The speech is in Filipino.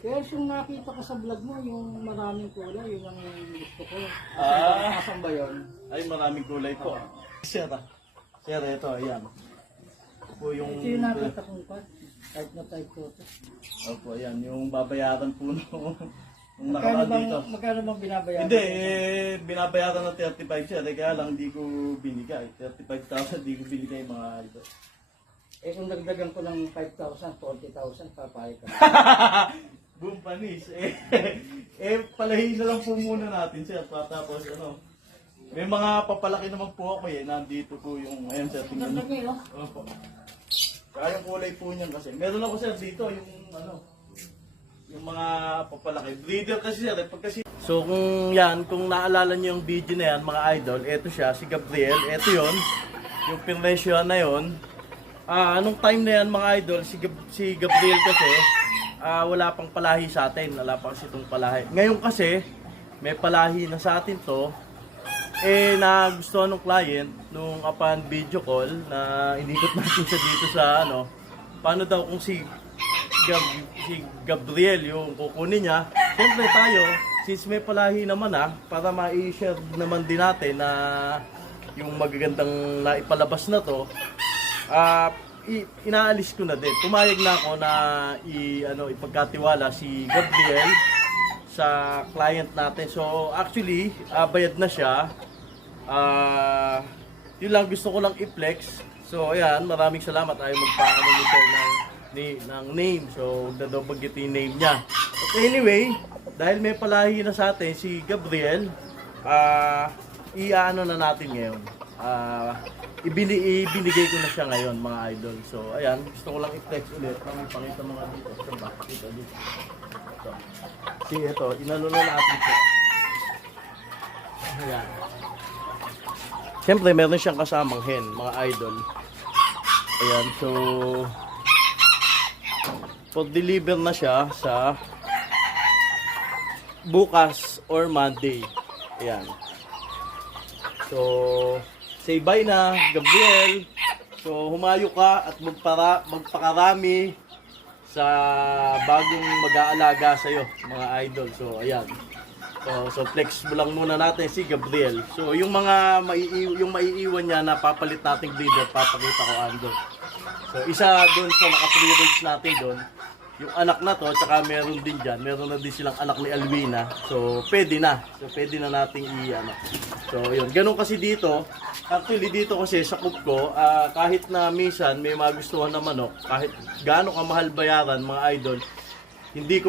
Kaya yung nakita ko sa vlog mo, yung maraming kulay, yun ang gusto ko. Asan ba yun? Ay, maraming kulay po. Sir, sir, ito, ayan. Ito po yung... Ito yung nakita kong part. Type na type ko ito. Opo, ayan, yung babayaran po nung nakaraan dito. Magkano bang binabayaran? Hindi, binabayaran ng 35 siya. Kaya lang, di ko binigay. 35,000, di ko binigay mga ito. Eh kung nagdagan ko ng 5,000, 40,000, papayag ka. Boom panis. Palahin na lang po muna natin siya. Tapos ano, may mga papalaki naman po ako nandito po yung, ayan sir, tingnan Ganda niyo. nyo, Opo. Kaya yung kulay po niyan kasi. Meron ako sir dito, yung ano, yung mga papalaki. Breeder kasi sir, So kung naalala niyo yung video na yan, mga idol, eto siya, si Gabriel, eto yon, yung pinresyohan na yon. Anong time na yan mga idol, si Gabriel kasi, wala pang palahi sa atin, wala pang sitong palahi. Ngayon kasi, may palahi na sa atin to, nagustuhan ng client, nung upon video call, na inikot natin siya dito sa ano, paano daw kung si Gabriel yung kukunin niya. Siyempre tayo, since may palahi naman para ma-share naman din natin na yung magagandang naipalabas na to, inaalis ko na din. Pumayag na ako na ipagkatiwala si Gabriel sa client natin. So actually, bayad na siya. Yun lang gusto ko lang i-flex. So ayan, maraming salamat. Ayaw magpaano ni sir ng name. So huwag na daw baggitin yung name niya. But anyway, dahil may palahi na sa atin si Gabriel, iaano na natin ngayon. Ibinigay ko na siya ngayon mga idol. So ayan, gusto ko lang i-flex ulit para ipakita mga dito. So bakit dito? So, ito, inano na natin siya. Ayan. Siyempre meron siyang kasamang hen mga idol. Ayan, so deliver na siya sa bukas or Monday. Ayan. So say bye na, Gabriel. So, humayo ka at magpakarami sa bagong mag-aalaga sa'yo, mga idol. So, ayan. So flex mo lang muna natin si Gabriel. So, yung mga maiiwan niya na papalit nating breeder, papakita ko ando. So, isa doon sa naka-clearance natin doon, yung anak na to, tsaka meron din dyan, meron na din silang anak ni Alwina. So, pwede na. So, pwede na nating i-ano. So, yun. Ganun kasi dito. Actually, dito kasi sa coop ko, kahit na minsan may magustuhan na manok, kahit gaano kamahal bayaran, mga idol, hindi ko